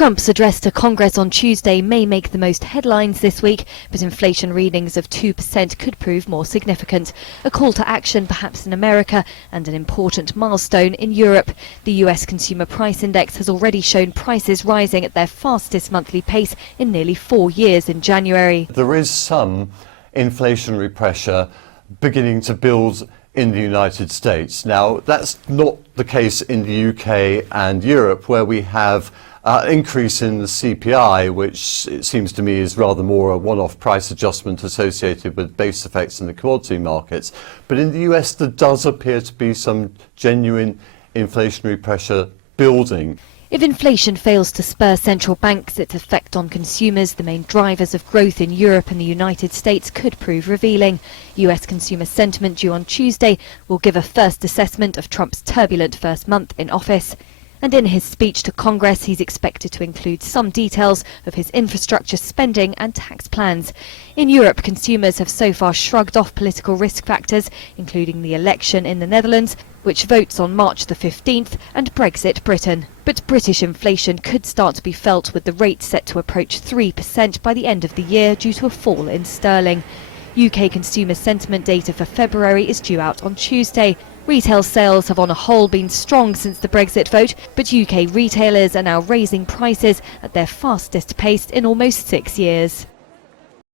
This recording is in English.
Trump's address to Congress on Tuesday may make the most headlines this week, but inflation readings of 2% could prove more significant. A call to action perhaps in America and an important milestone in Europe. The US Consumer Price Index has already shown prices rising at their fastest monthly pace in nearly 4 years in January. There is some inflationary pressure beginning to build in the United States. Now, that's not the case in the UK and Europe, where we have increase in the CPI, which it seems to me is rather more a one-off price adjustment associated with base effects in the commodity markets. But in the US, there does appear to be some genuine inflationary pressure building. If inflation fails to spur central banks, its effect on consumers, the main drivers of growth in Europe and the United States, could prove revealing. US consumer sentiment due on Tuesday will give a first assessment of Trump's turbulent first month in office. And in his speech to Congress, he's expected to include some details of his infrastructure spending and tax plans. In Europe, consumers have so far shrugged off political risk factors, including the election in the Netherlands, which votes on March the 15th, and Brexit Britain. But British inflation could start to be felt, with the rate set to approach 3% by the end of the year due to a fall in sterling. UK consumer sentiment data for February is due out on Tuesday. Retail sales have on a whole been strong since the Brexit vote, but UK retailers are now raising prices at their fastest pace in almost 6 years.